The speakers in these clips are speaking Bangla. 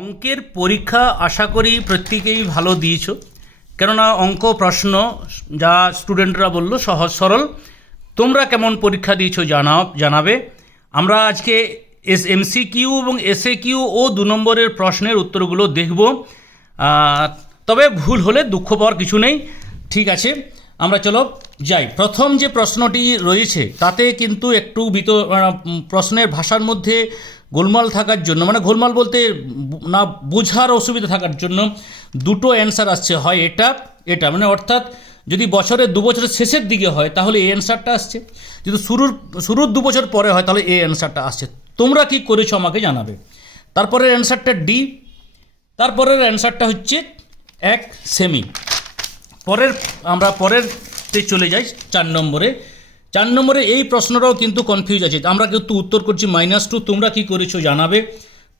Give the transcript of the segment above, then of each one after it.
অঙ্কের পরীক্ষা আশা করি প্রত্যেকেই ভালো দিয়েছ। কেননা অঙ্ক প্রশ্ন যা স্টুডেন্টরা বলল সহজ সরল। তোমরা কেমন পরীক্ষা দিয়েছ জানাও, জানাবে। আমরা আজকে এস এমসি কিউ এবং এসএ কিউ ও দু নম্বরের প্রশ্নের উত্তরগুলো দেখব। তবে ভুল হলে দুঃখ পাওয়ার কিছু নেই। ঠিক আছে, আমরা চলো যাই। প্রথম যে প্রশ্নটি রয়েছে, তাতে কিন্তু একটু বিত প্রশ্নের ভাষার মধ্যে গোলমাল থাকার জন্য মানে গোলমাল বলতে না বোঝার অসুবিধা থাকার জন্য দুটো অ্যান্সার আসছে। হয় এটা এটা মানে অর্থাৎ যদি বছরের দু বছরের শেষের দিকে হয়, তাহলে এই অ্যান্সারটা আসছে। যদি শুরুর শুরুর দু বছর পরে হয়, তাহলে এই অ্যান্সারটা আসছে। তোমরা কি করেছ আমাকে জানাবে। তারপরের অ্যান্সারটা ডি তারপরের অ্যান্সারটা হচ্ছে এক সেমি পরের, আমরা পরেরতে চলে যাই, চার নম্বরে। চার নম্বরে এই প্রশ্নটাও কিন্তু কনফিউজ আছে। আমরা কিন্তু উত্তর করছি মাইনাস টু তোমরা কী করেছ জানাবে।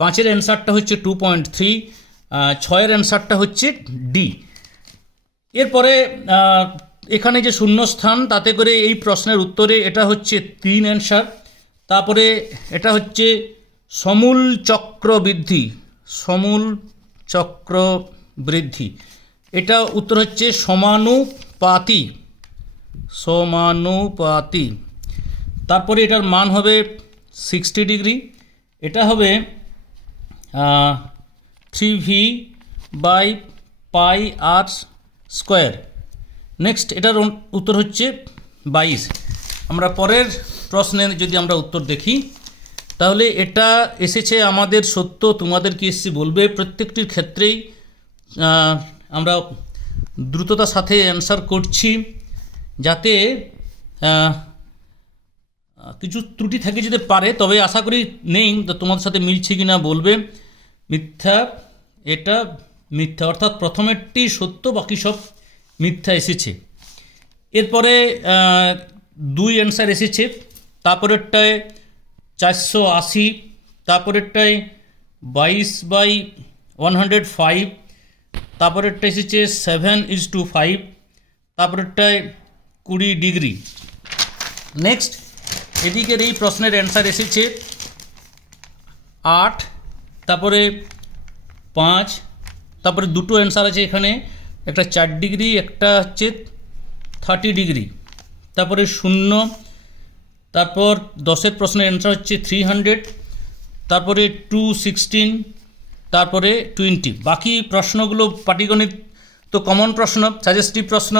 পাঁচের অ্যান্সারটা হচ্ছে টু পয়েন্ট থ্রি ছয়ের অ্যান্সারটা হচ্ছে ডি এরপরে এখানে যে শূন্যস্থান, তাতে করে এই প্রশ্নের উত্তরে এটা হচ্ছে তিন অ্যান্সার তারপরে এটা হচ্ছে সমূল চক্র বৃদ্ধি সমূল চক্র বৃদ্ধি এটা উত্তর হচ্ছে সমানুপাতি। সমানুপাতি। তারপরে এটার মান হবে সিক্সটি ডিগ্রি। এটা হবে three V by pi r square. Next, এটার উত্তর হচ্ছে বাইশ। আমরা পরের প্রশ্নের যদি আমরা উত্তর দেখি, তাহলে এটা এসেছে আমাদের সত্য, তোমাদের কি এসেছে বলবে? প্রত্যেকটির ক্ষেত্রেই আমরা দ্রুততার সাথে অ্যান্সার করছি। যাতে কিছু ত্রুটি থেকে যেতে পারে, তবে আশা করি নেই, তো তোমাদের সাথে মিলছে কি না বলবে। মিথ্যা, এটা মিথ্যা, অর্থাৎ প্রথমেরটি সত্য, বাকি সব মিথ্যা এসেছে। এরপরে দুই অ্যান্সার এসেছে, তারপরেরটায় চারশো আশি, তারপরেরটায় বাইশ বাই ওয়ান হান্ড্রেড ফাইভ, তারপরেরটা এসেছে সেভেন ইজ টু ফাইভ, তারপরেরটায় কুড়ি ডিগ্রি। নেক্সট এদিকের এই প্রশ্নের অ্যান্সার এসেছে আট, তারপরে পাঁচ, তারপরে দুটো অ্যান্সার আছে এখানে। একটা চার ডিগ্রি, একটা হচ্ছে থার্টি ডিগ্রি। তারপরে শূন্য, তারপর দশের প্রশ্নের অ্যান্সার হচ্ছে থ্রি হান্ড্রেড তারপরে টু সিক্সটিন তারপরে টোয়েন্টি বাকি প্রশ্নগুলো পাটিগণিত তো কমন প্রশ্ন সাজেস্টিভ প্রশ্ন।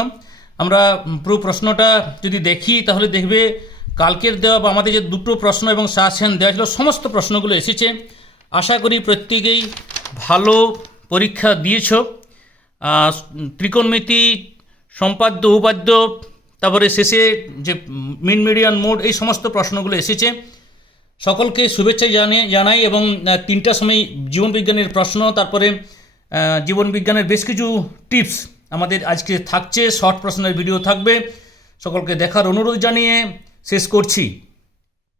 আমরা পুরো প্রশ্নটা যদি দেখি তাহলে দেখবে কালকের দেওয়া বা আমাদের যে দুটো প্রশ্ন এবং সাজেশন দেওয়া ছিল সমস্ত প্রশ্নগুলো এসেছে। আশা করি প্রত্যেকেই ভালো পরীক্ষা দিয়েছ। ত্রিকোণমিতি সম্পাদ্য উপাদ্য তারপরে শেষে যে মিন মিডিয়ান মোড এই সমস্ত প্রশ্নগুলো এসেছে। সকলকে শুভেচ্ছা জানিয়ে জানাই এবং আহ, তিনটার সময় জীবনবিজ্ঞানের প্রশ্ন তারপরে জীবনবিজ্ঞানের বেশ কিছু টিপস আমাদের আজকে থাকছে শর্ট প্রশ্নের ভিডিও থাকবে। সকলকে দেখার অনুরোধ জানিয়ে শেষ করছি।